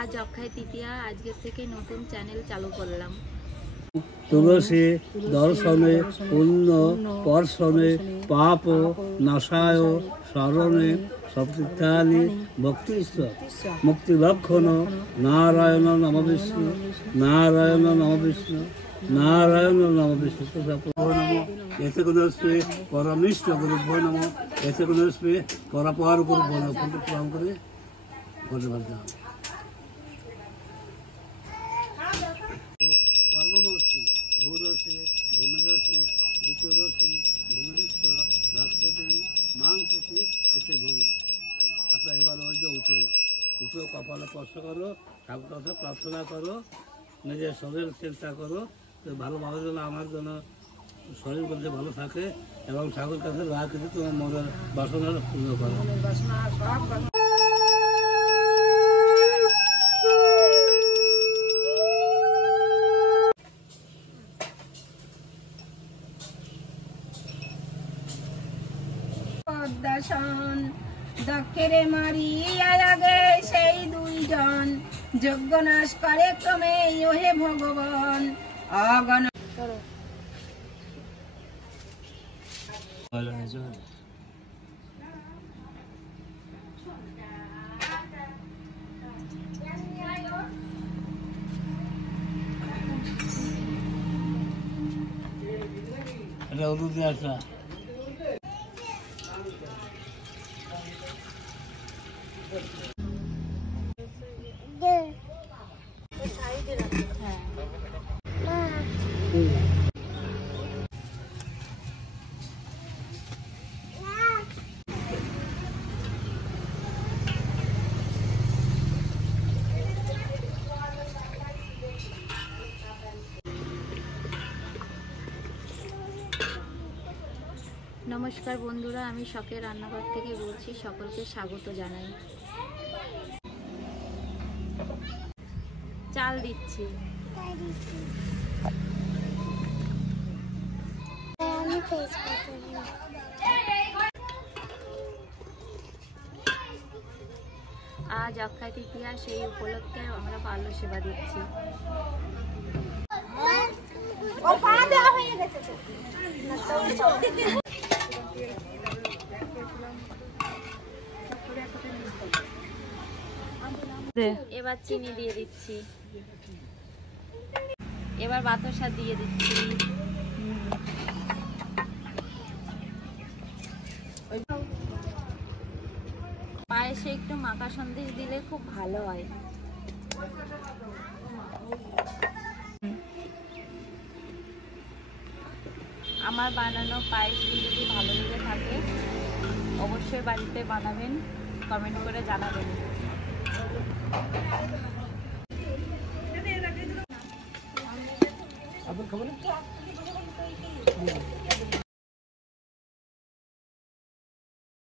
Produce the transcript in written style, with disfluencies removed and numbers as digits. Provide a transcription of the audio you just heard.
আজ অক্ষয় তৃতীয়া, আজকের থেকে নতুন চ্যানেল চালু করলাম। তুলসী দর্শনে পুণ্য পর্শনে পাপ নাশায় স্মরণে সপ্তানি ভক্তিশ্চ মুক্তিলক্ষণ নারায়ণ নম বিষ্ণু নারায়ণ নম বিষ্ণু নারায়ণ নম বিষ্ণু এতে কোনো পরমিষ্ট গুরুভ্য নম এতে কোনো পরাপর গুরুভ্য নম প্রণাম করে ধন্যবাদ। কর্মমস্তু ভূরসে ভূমিরসে দ্বিতীয়রসে ভূমিরিষ্ট রাষ্ট্রদিন মাংসে এসে ভূমি। আচ্ছা, এবার ওই যে উঠো কপালে স্পর্শ করো, ঠাকুর কাছে প্রার্থনা করো, নিজের শরীর চিন্তা করো ভালোভাবে যেন আমার জন্য শরীর বলতে ভালো থাকে এবং ঠাকুর কাছে রাখে তোমার মনের বাসনা পূর্ণ করো। দক্ষেরে মারিয়া লাগে সেই দুইজন, যজ্ঞ নাশ করে ক্রমে ওহে ভগবান অগণ। এটা অনুদি আসা নমস্কার বন্ধুরা, আমি শখের রান্নাঘর থেকে বলছি, সকলকে স্বাগত জানাই। চাল দিচ্ছি। আজ অক্ষয় তৃতীয়া, সেই উপলক্ষে আমরা বাল্য সেবা দিচ্ছি। এবার চিনি দিয়ে দিচ্ছি, এবার বাতাসা দিয়ে দিচ্ছি। পায়েসে একটু মাখা সন্দেশ দিলে খুব ভালো হয়। আমার বানানো পায়েসটি যদি ভালো লেগে থাকে অবশ্যই বাড়িতে বানাবেন, কমেন্ট করে জানাবেন। আপনার খবর